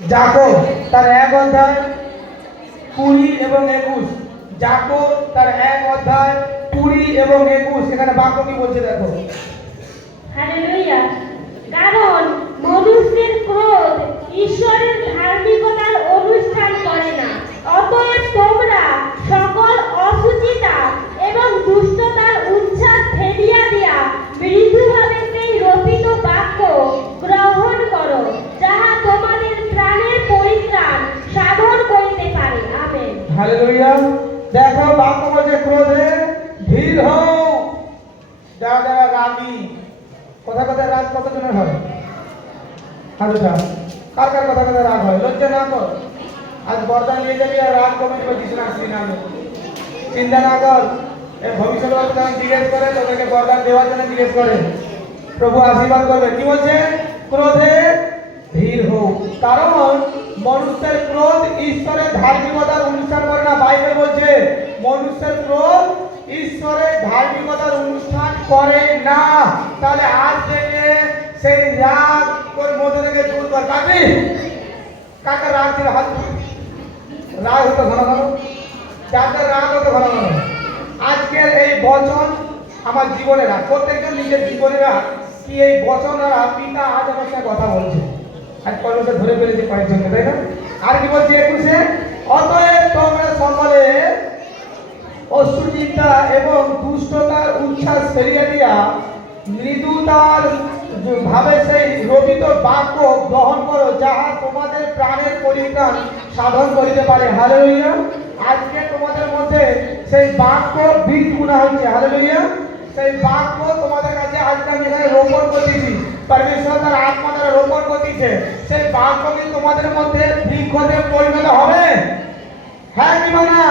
যাকব তার 1 অধ্যায় 20 এবং 21। যাকব তার 1 অধ্যায় 20 এবং 21। এখানে বাক্য কি বলছে দেখো। হালেলুয়া। কারণ মনুষ্যের ক্রোধ ঈশ্বরের ধার্মিকতার অনুষ্ঠান করে না। অতএব তোমরা সকল অসুচিতা এবং দুষ্টতার উচ্ছ্বাস ফেলিয়া দিয়া মৃদুভাবে সেই রচিত বাক্য গ্রহণ করো, যাহা তোমাদের প্রাণের পরিত্রাণ সাধন করিতে পারে। আমেন। হালেলুয়া। দেখো বাক্য বলছে ক্রোধে ধীর হও। যারা যারা রাগী, কথা কথা রাগ কতজনের হয়? হালুটা কার কার কথা কথা রাগ হয়? লজ্জা না কর, আজ বরদান নিয়ে যাবি আর রাগ কমে যাবে কৃষ্ণাশ্রী নামে। চিন্তা না কর, এই ভবিষ্যৎ যখন জিজ্ঞেস করে তোদেরকে বরদান দেওয়ার জন্য জিজ্ঞেস করে, প্রভু আশীর্বাদ করবে। কি বলছে? ক্রোধে ধীর হোক, কারণ মনুষ্যের ক্রোধ ঈশ্বরের ধার্মিকতার অনুষ্ঠান করে না। বাইবেল বলছে মনুষ্যের ক্রোধ ঈশ্বরের ধার্মিকতার অনুষ্ঠান করে না। তাহলে আজ থেকে সেই রাগ তোর মধ্যে থেকে দূর কর। কাকি কাকা রাগ ছিল, হাত রাগ হতো ঘন ঘন, যাদের রাগ হতো ঘন ঘন। আজকের এই বচন আমার জীবনে রাখ, প্রত্যেকজন নিজের জীবনে রাখ কি এই বচন দ্বারা পিতা আজ আমার সাথে কথা বলছে। আজ কলেজে ধরে ফেলেছে কয়েকজনকে, তাই না? আর কি বলছে 21-এ? অতএব তোমরা সকলে অসুচিন্তা এবং দুষ্টতার উচ্ছ্বাস ফেলিয়া দিয়া মৃদুতার ভাবে সেই রচিত বাক্য গ্রহণ করো, যাহা তোমাদের প্রাণের পরিত্রাণ সাধন করিতে পারে। হালেলুয়া। আজকে তোমাদের মধ্যে সেই বাক্য বীজ গুণা হচ্ছে। হালেলুয়া। সেই বাক্য তোমাদের কাছে আজকে আমি এখানে রোপণ করতেছি, পরমেশ্বর তার আত্মা দ্বারা রোপণ করতেছে। সেই বাক্য কি তোমাদের মধ্যে বৃক্ষতে পরিণত হবে? হ্যাঁ কি না?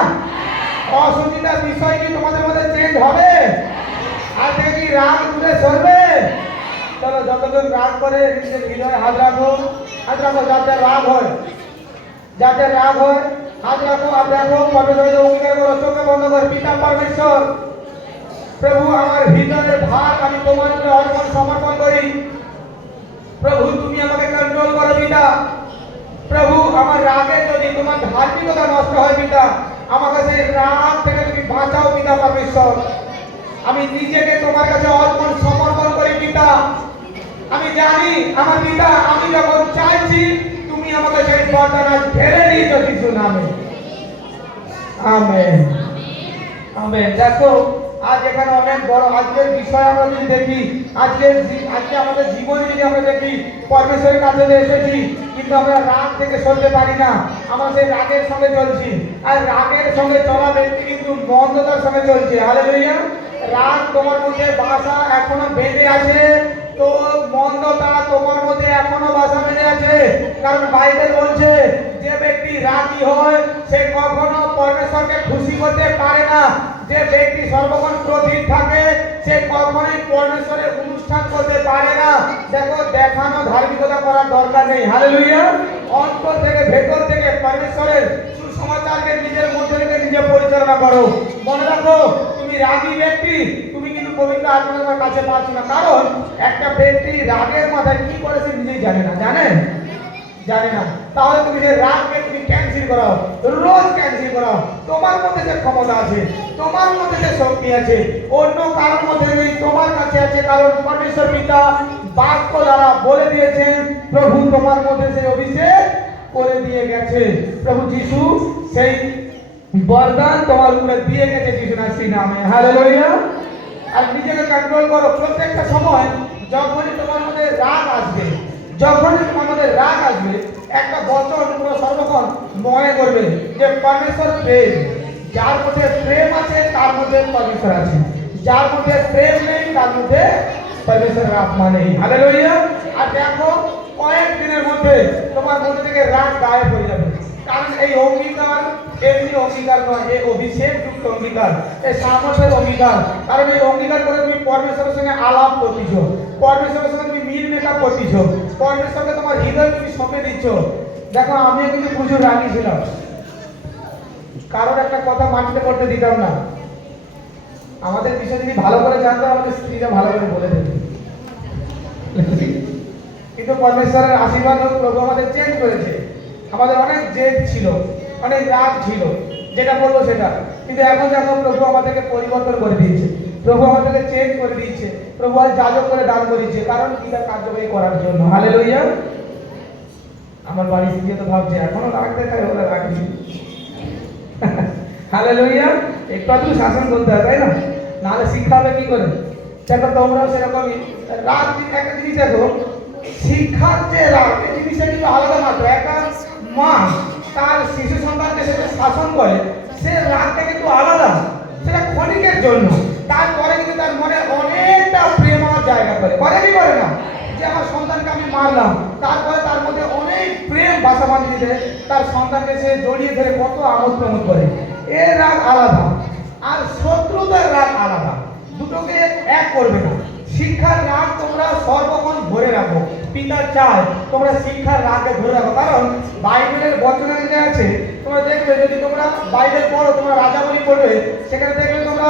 অসুবিধার বিষয় কি তোমাদের মধ্যে চেঞ্জ হবে? আজ থেকে কি রাগ দূরে সরবে? চলো, যতজন রাগ করে নিজের হৃদয়ে হাত রাখো, হাত রাখো। যাতে রাগ হয়, যাতে রাগ হয় হাত রাখো। আর দেখো পরমেশ্বরের অঙ্গীকার করো, চোখে বন্ধ কর। পিতা পরমেশ্বর, প্রভু আমার হৃদয়ের ভার আমি তোমার উপরে অর্পণ সমর্পণ করি। প্রভু তুমি আমাকে কন্ট্রোল করো পিতা। প্রভু আমার রাগে যদি তোমার ধার্মিকতা নষ্ট হয় পিতা, আমাকে সেই রাগ থেকে তুমি বাঁচাও পিতা পরমেশ্বর। আমি নিজেকে তোমার কাছে অর্পণ সমর্পণ করি পিতা। আমি জানি আমার পিতা, আমি যখন চাইছি তুমি আমাকে সেই বরদান আজ ফেলে দিয়েছো কিছু নামে। Amen, amen. দেখো আজ এখানে অনেক বড় আজকের বিষয় আমরা যদি দেখি, আজকে আমাদের জীবনে যদি আমরা দেখি, পরমেশ্বরের কাছে এসেছি কিন্তু আমরা রাগ থেকে সরতে পারি না। আমরা সেই রাগের সঙ্গে চলছি, আর রাগের সঙ্গে চলা ব্যক্তি কিন্তু মন্দতার সঙ্গে চলছে। হালেলুয়া। রাগ তোমার মধ্যে বাসা এখনো বেঁধে আছে, তো মন্দতা তোমার মধ্যে এখনো বাসা বেঁধে আছে। কারণ বাইবেল বলছে যে ব্যক্তি রাগী হয় সে কখনো পরমেশ্বরকে খুশি করতে পারে না। যে ব্যক্তি সর্বক্ষণ ক্রোধিত থাকে সে কখনোই পরমেশ্বরের অনুষ্ঠান করতে পারে না। দেখো, দেখানো ধার্মিকতা করার দরকার নেই। হালেলুয়া। অন্তর থেকে ভেতর থেকে পরমেশ্বরের সুসমাচারকে নিজের মধ্যে রেখে নিজে পরিচালনা করো। মনে রাখো, তুমি রাগী ব্যক্তি, তুমি কিন্তু পবিত্র আত্মার কাছে পাচ্ছ না। কারণ একটা ব্যক্তি রাগের মাথায় কি করেছে নিজেই জানে না। জানেন? জানি না। তাহলে তুমি যে রাগকে তুমি ক্যান্সেল করাও, রোজ ক্যান্সেল করাও। তোমার মধ্যে যে ক্ষমতা আছে, তোমার মধ্যে যে শক্তি আছে, অন্য কারোর মধ্যে নেই, তোমার কাছে আছে। কারণ পরমেশ্বর পিতা বাক্য দ্বারা বলে দিয়েছেন, প্রভু তোমার মধ্যে সেই অভিষেক করে দিয়ে গেছে। প্রভু যিশু সেই বরদান তোমার উপরে দিয়ে গেছে যিশু নাসির নামে। হালেলুয়া। আর নিজেকে কন্ট্রোল করো। প্রত্যেকটা সময় যখনই তোমার মধ্যে রাগ আসবে, যখনই তোমার মধ্যে রাগ আসবে, একটা বচন পুরো সর্বক্ষণ মনে করবে যে পরমেশ্বর প্রেম। যার মধ্যে প্রেম আছে তার মধ্যে পরমেশ্বর আছে, যার মধ্যে প্রেম নেই তার মধ্যে পরমেশ্বরের আত্মা নেই। হালেলুয়া। আর দেখো, কয়েক দিনের মধ্যে তোমার মধ্যে থেকে রাগ গায়েব হয়ে যাবে। কারণ এই অঙ্গীকার এমনি অঙ্গীকার নয়, এই অভিষেক যুক্ত অঙ্গীকার, এই সামর্থ্যের অঙ্গীকার। কারণ এই অঙ্গীকার করে তুমি পরমেশ্বরের সঙ্গে আলাপ করতেছ, পরমেশ্বরের সঙ্গে তুমি মিল মেকআপ করতেছ, পরমেশ্বরকে তোমার হৃদয় তুমি সঁপে দিচ্ছ। দেখো, আমিও কিন্তু প্রচুর রাগী ছিলাম, কারণ একটা কথা মাটিতে করতে দিতাম না। আমাদের বিষয় যদি ভালো করে জানতো আমাদের স্ত্রীরা ভালো করে বলে দিত, কিন্তু পরমেশ্বরের আশীর্বাদ প্রভু আমাদের চেঞ্জ করেছে। আমাদের অনেক জেদ ছিল, অনেক রাগ ছিল, যেটা বলবো সেটা। কিন্তু এখন দেখো প্রভু আমাদেরকে পরিবর্তন করে দিয়েছে, প্রভু আমাদেরকে চেঞ্জ করে দিয়েছে, প্রভু আজ যাজক করে দান করেছে, কারণ কি তার কার্যবাহী করার জন্য। হালেলুয়া। আমার বাড়ি থেকে তো ভাবছে এখনো রাগ দেখায়, ওরা রাখি। হালেলুয়া। একটু একটু শাসন করতে হয়, তাই না? নাহলে শিক্ষা হবে কি করে? দেখো তোমরাও সেরকমই রাগ। একটা জিনিস দেখো, শিক্ষার যে রাগ, এই জিনিসটা কিন্তু আলাদা মাত্র। একটা মা তার শিশু সন্তানকে সেটা শাসন করে, সে রাগটা কিন্তু আলাদা, সেটা ক্ষণিকের জন্য। তারপরে কিন্তু তার মনে অনেকটা প্রেম আর জায়গা করে কি করে না? যে আমার সন্তানকে আমি মারলাম, তারপরে তার মধ্যে অনেক প্রেম বাসা বাঁধিয়ে দেয়, তার সন্তানকে সে জড়িয়ে ধরে কত আমোদ প্রমোদ করে। এর রাগ আলাদা, আর শত্রুতার রাগ আলাদা, দুটোকে এক করবে না। শিক্ষার রাগ তোমরা সর্বক্ষণ ধরে রাখো। পিতা চায় তোমরা শিক্ষার রাগকে ধরে রাখো, কারণ বাইবেলের বচনে যে আছে, তোমরা দেখবে যদি তোমরা বাইবেল পড়ো, তোমরা রাজাবলী পড়বে, সেখানে দেখবে তোমরা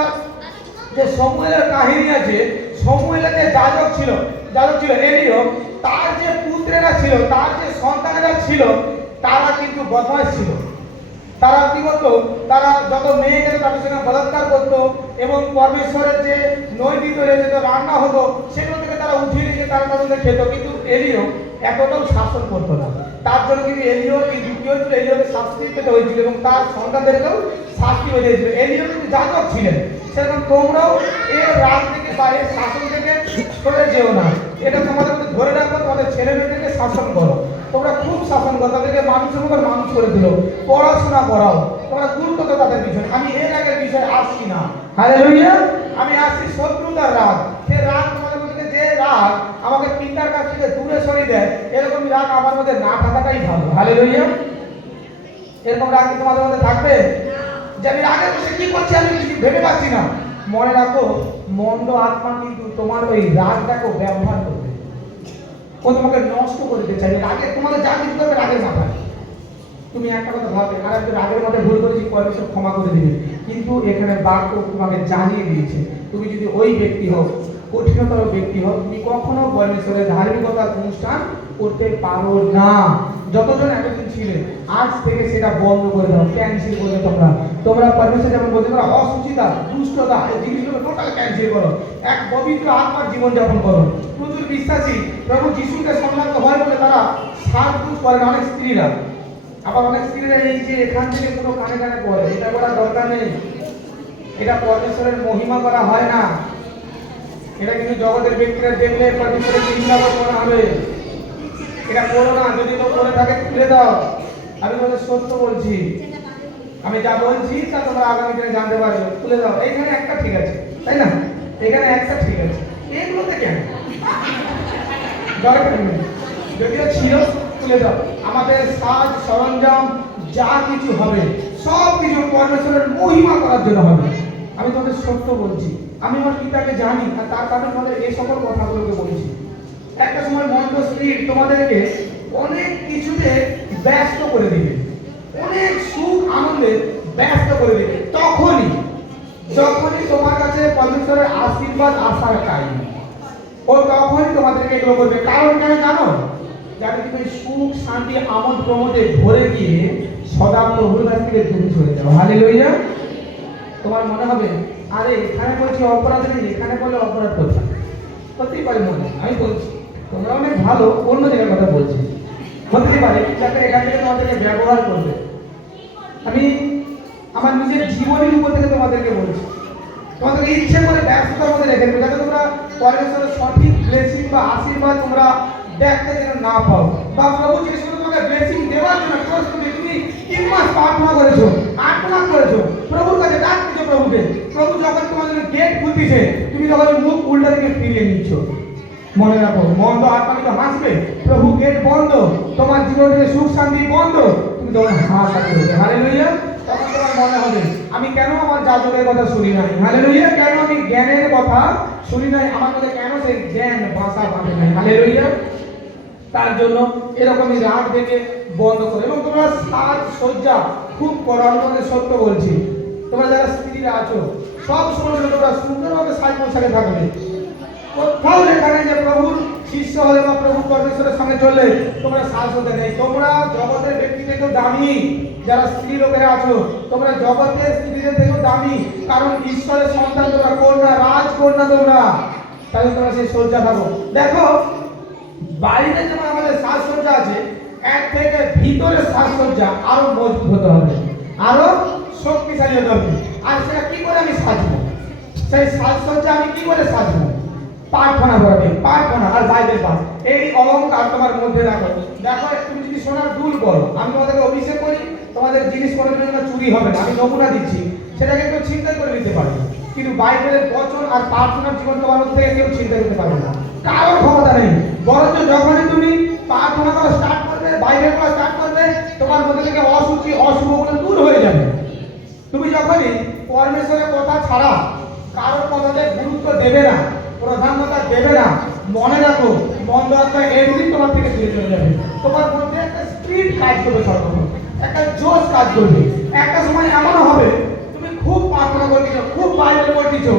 যে সমুয়েলের কাহিনী আছে। সমুয়েলের যে যাজক ছিল এলিও, তার যে পুত্রেরা ছিল, তার যে সন্তানেরা ছিল, তারা কিন্তু বদমাশ ছিল। তারা কি করতো? তারা যত মেয়ে যেত তাদের সঙ্গে বলাৎকার করতো, এবং পরমেশ্বরের যে নৈবেদ্য যেত রান্না হতো, সেগুলো থেকে তারা উঠিয়ে রেখে তারা তাদের খেত। কিন্তু এলিও এতটাও শাসন করতো না। তার জন্য কিন্তু এলিওর কি হয়েছিল? এলিওকে শাস্তি পেতে হয়েছিল, এবং তার সন্তানদেরকেও শাস্তি হয়ে গিয়েছিল। এলিও কিন্তু যাজক ছিলেন। সেরকম তোমরাও এর রাগ থেকে বা এর শাসন থেকে সরে যেও না। এটা তোমাদের মধ্যে ধরে রাখো, তোমাদের ছেলে মেয়েদেরকে শাসন করো। তোমরা খুব শাসন করো, তাদেরকে মানুষের মতো মানুষ করে দিল, পড়াশোনা করাও, তোমরা গুরুত্ব দাও তাদের পিছনে। আমি এর আগের বিষয়ে আসছি না। হালেলুয়া। আমি আসছি শত্রুতার রাগ। সে রাগ তোমাদের মধ্যে, যে রাগ আমাকে পিতার কাছ থেকে দূরে সরিয়ে দেয়, এরকম রাগ আমার মধ্যে না থাকাটাই ভালো। হালেলুয়া। এরকম রাগ কি তোমাদের মধ্যে থাকবে? যে আমি রাগের বসে কি করছি আমি কিছু ভেবে পাচ্ছি না। মনে রাখো, মন্দ আত্মা কিন্তু তোমার ওই রাগটাকে ব্যবহার করবে, ও তোমাকে নষ্ট করে দিতে চাইবে। রাগে তোমাদের যা কিছু করবে রাগের মাথায়। তুমি একটা কথা ভাববে, আর একটু রাগের মাথায় ভুল করেছি, পরমেশ্বর ক্ষমা করে দিবে। কিন্তু এখানে বাক্য তোমাকে জানিয়ে দিয়েছে, তুমি যদি ওই ব্যক্তি হও, কঠিনতর ব্যক্তি হও, তুমি কখনো পরমেশ্বরের ধার্মিকতার অনুষ্ঠান করতে পারো না। যতজন এতদিন ছিলে, আজ থেকে সেটা বন্ধ করে দাও, ক্যান্সেল করে দাও। তোমরা পরমেশ্বর যেমন বলতে পারো, অসুচিতা, দুষ্টতা, এই জিনিসগুলো টোটাল ক্যান্সেল করো। এক পবিত্র আত্মার জীবনযাপন করো। প্রচুর বিশ্বাসী প্রভু যিশুকে সম্মান হয় বলে তারা সাজগুজ করেন, অনেক স্ত্রীরা। আবার অনেক স্ত্রীরা এই যে এখান থেকে কোনো কানে কানে পড়ে, এটা করার দরকার নেই। এটা পরমেশ্বরের মহিমা করা হয় না। এটা কিন্তু জগতের ব্যক্তিরা দেখলে পরমেশ্বরের চিন্তা করা হবে। এটা করো না। যদি তো করে থাকে খুলে দাও। আমি তোমাদের সত্য বলছি, আমি যা বলছি তা তোমরা আগামী দিনে জানতে পারবে। খুলে দাও। এইখানে একটা ঠিক আছে, তাই না? এখানে একটা ঠিক আছে, এগুলোতে কেন দরকার নেই। যদিও ছিল, খুলে দাও। আমাদের সাজ সরঞ্জাম যা কিছু হবে, সব কিছু পরমেশ্বরের মহিমা করার জন্য হবে। আমি তোমাদের সত্য বলছি, আমি আমার পিতাকে জানি, আর তার কারণে তোমাদের এই সকল কথাগুলোকে বলছি। একটা সময় মন্দ স্পিরিট তোমাদেরকে অনেক কিছুতে ব্যস্ত করে দিবে, অনেক সুখ আনন্দে ব্যস্ত করে দিবে। যখনই তোমার কাছে পরমেশ্বরের আশীর্বাদ আসার টাইম, ও তখনই তোমাদেরকে এগুলো করবে। কারণ কেন জানো? যাতে তুমি সুখ শান্তি আমোদ প্রমোদে ভরে গিয়ে সদা প্রভুর কাছ থেকে দূরে চলে যাও। হালেলুয়া। তোমার মনে হবে, আরে এখানে বলছি অপরাধ নেই, এখানে বলে অপরাধ করছে, হতেই পারে মনে। আমি বলছি তোমরা অনেক ভালো, অন্য জায়গার কথা বলছি, হতে পারে যাতে এখান থেকে তোমাদেরকে ব্যবহার করবে। আমি আমার নিজের জীবনের উপর থেকে তোমাদেরকে বলছি, তোমাদেরকে ইচ্ছে করে ব্যস্ততার মধ্যে রেখে দেবে, যাতে তোমরা পরমেশ্বরের সঠিক ব্লেসিং বা আশীর্বাদ তোমরা দেখতে যেন না পাও। বা প্রভু যিশু তোমাকে ব্লেসিং দেওয়ার জন্য তুমি 3 মাস প্রার্থনা করেছো, আরাধনা করেছো, প্রভুর কাছে ডাকছো প্রভুকে। প্রভু যখন তোমাদের গেট খুলতেছে, তুমি তখন মুখ উল্টা দিকে ফিরিয়ে নিচ্ছ। মনে রাখো, মন্দ আত্মা কিন্তু হাসবে। প্রভু গেট বন্ধ, তোমার জীবনে সুখ শান্তি বন্ধ, তুমি তখন হাত করবে। হালেলুয়া। তখন তোমার মনে হবে, আমি কেন আমার যাজকের কথা শুনি নাই? হালেলুয়া। কেন আমি জ্ঞানের কথা শুনি নাই? আমার মধ্যে কেন সেই জ্ঞান ভাষা বাঁধে নাই? হালেলুয়া। তার জন্য এরকমই রাগ থেকে বন্ধ করে। এবং তোমরা সাজ সজ্জা খুব করো। আমি তোমাদের সত্য বলছি, তোমরা যারা স্ত্রীরা আছো, সব সময় তোমরা সুন্দরভাবে সাজ পোশাকে থাকবে। কোথাও লেখা নেই যে প্রভুর শিষ্য হলে বা প্রভু পরমেশ্বরের সঙ্গে চললে তোমরা সাজ হতে নেই। তোমরা জগতের ব্যক্তি থেকে থেকেও দামি, যারা স্ত্রী লোকেরা আছো তোমরা জগতের স্ত্রীদের থেকেও দামি, কারণ ঈশ্বরের সন্তান তোমরা, কন্যা, রাজকন্যা তোমরা। তাই তোমরা সেই সজ্জা থাকো। দেখো বাইরে যেমন আমাদের সাজসজ্জা আছে, এক থেকে ভিতরে সাজসজ্জা আরো মজবুত হতে হবে, আরো শক্তিশালী হতে হবে। আর সেটা কি করে আমি সাজবো? সেই সাজসজ্জা আমি কি করে সাজবো? প্রার্থনা করবে, প্রার্থনা আর বাইবেল পাঠ, এই অলংকার তোমার মধ্যে রাখো। দেখো তুমি যদি সোনার দুল করো, আমি তোমাদেরকে অভিষেক করি, তোমাদের জিনিস কোনো জন্য চুরি হবে না, আমি নমুনা দিচ্ছি, সেটাকে কেউ চিন্তা করে নিতে পারবে। কিন্তু বাইবেলের বচন আর প্রার্থনার জীবন তোমার মধ্যে কেউ চিন্তা করতে পারবে না, কারোর ক্ষমতা নেই। বরঞ্চ যখনই তুমি প্রার্থনা করা স্টার্ট করবে, বাইবেল পড়া স্টার্ট করবে, তোমার মধ্যে থেকে অসুচি অশুভগুলো দূর হয়ে যাবে। তুমি যখনই পরমেশ্বরের কথা ছাড়া কারোর কথাতে গুরুত্ব দেবে না, প্রধানতা দেবে না, মনে রাখো মন্দ আত্মা একদিন তোমার থেকে দূরে চলে যাবে। তোমার মধ্যে একটা স্পিড কাজ করবে, সর্বপ্রথম একটা জোশ কাজ করবে। একটা সময় এমনও হবে তুমি খুব প্রার্থনা করতেছো, খুব বাইবেল পড়তেছো,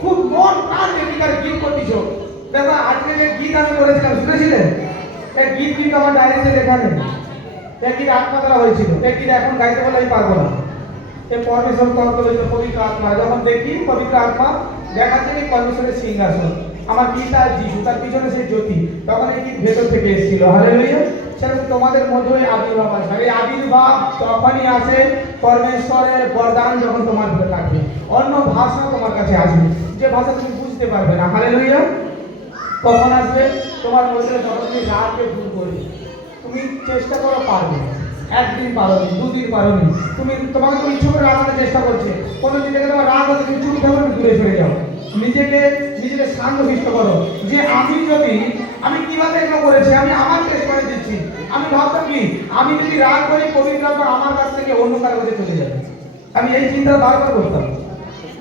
খুব মন প্রাণ দিয়ে গীত করতেছো। দেখো আজকে যে গীত আমি করেছিলাম শুনেছিলেন? এই গীত কিন্তু আমার ডায়েরিতে লেখা নেই। এই গীত আত্মা দ্বারা হয়েছিল, এই গীত এখন গাইতে বলে আমি পারবো না। এই পরমেশ্বর তর্ক হয়েছে পবিত্র আত্মা। যখন দেখি পবিত্র আত্মা দেখাচ্ছে কি পরমেশ্বরের সিংহাসন, আমার পিতা যিশু, তার পিছনে সেই জ্যোতি, তখন এই গীত ভেতর থেকে এসেছিল। হালেলুয়া। সেটা তোমাদের মধ্যে আবির্ভাব আসে। এই আবির্ভাব তখনই আসে পরমেশ্বরের বরদান যখন তোমার ভিতরে থাকবে, অন্য ভাষা তোমার কাছে আসবে, যে ভাষা তুমি বুঝতে পারবে না। হালেলুয়া। কখন আসবে? তোমার মধ্যে যখন তুমি রাগকে দূর করবে। তুমি চেষ্টা করো, পারবে, একদিন পারোনি, দুদিন পারোনি, তুমি তোমাকে তো ইচ্ছে করে রাগানোর চেষ্টা করছে, কোনো দিন থেকে তোমার রাগ হচ্ছে, তুমি চুপ থাকো, দূরে সরে যাও। নিজেকে শান্ত শিষ্ট করো, যে আমি কিভাবে এগুলো করেছি, আমি আমার টেস্ট করে দিচ্ছি। আমি ভাবতাম কি, আমি যদি রাগ করি পবিত্র আত্মা আমার কাছ থেকে অন্য কারো কাছে চলে যাবে। আমি এই চিন্তা বারবার করতাম।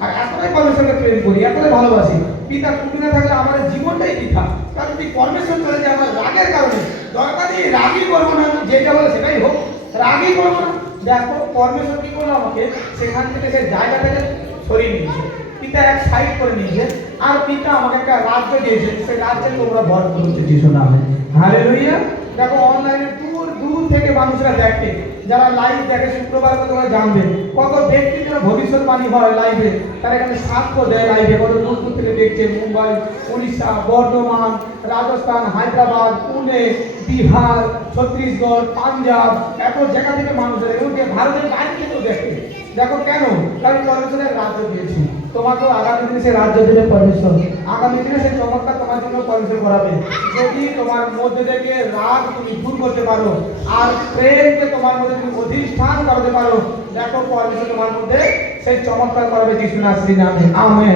আর এতটাই পরমেশ্বরকে প্রেম করি, এতটাই ভালোবাসি, পিতা তুমি না থাকলে আমার জীবনটাই বৃথা। কারণ যদি পরমেশ্বর চলে যায় আমার রাগের কারণে, দরকার নেই রাগই করবো না, যেটা বলে সেটাই হোক, রাগই করবো না। দেখো পরমেশ্বর কি করলো, আমাকে সেখান থেকে সেই জায়গা থেকে সরিয়ে নিয়েছে, পিতা এক সাইড করে নিয়েছে, আর পিতা আমাকে একটা রাজ্য দিয়েছে, সেই রাজ্যে তোমরা ভরপুর হচ্ছে যিশু নামে। হালেলুয়া। দেখো অনলাইনে দূর দূর থেকে মানুষরা দেখে, যারা লাইভ দেখে শুক্রবার তোমরা জানবে কত ব্যক্তির ভবিষ্যৎবাণী হয় লাইভে, তারা এখানে সাক্ষ্য দেয় লাইভে, কত দূর দূর থেকে দেখছে, মুম্বাই, উড়িষ্যা, বর্ধমান, রাজস্থান, হায়দ্রাবাদ, পুনে, বিহার, ছত্তিশগড়, পাঞ্জাব, এত জায়গা থেকে মানুষের, এবং ভারতের বাইরে থেকেও দেখে। দেখো কেন? কারণ পরমেশ্বরের রাজ্য দিয়েছি তোমাকেও, আগামী দিনে সেই রাজ্য দেবে পরমেশ্বর, আগামী দিনে সেই চমৎকার তোমার জন্য পরমেশ্বর করাবে, যদি তোমার মধ্যে থেকে রাগ তুমি দূর করতে পারো আর প্রেমকে তোমার মধ্যে তুমি অধিষ্ঠান করতে পারো। দেখো পরমেশ্বর তোমার মধ্যে সেই চমৎকার করাবে যিশু নাসির নামে। আমেন।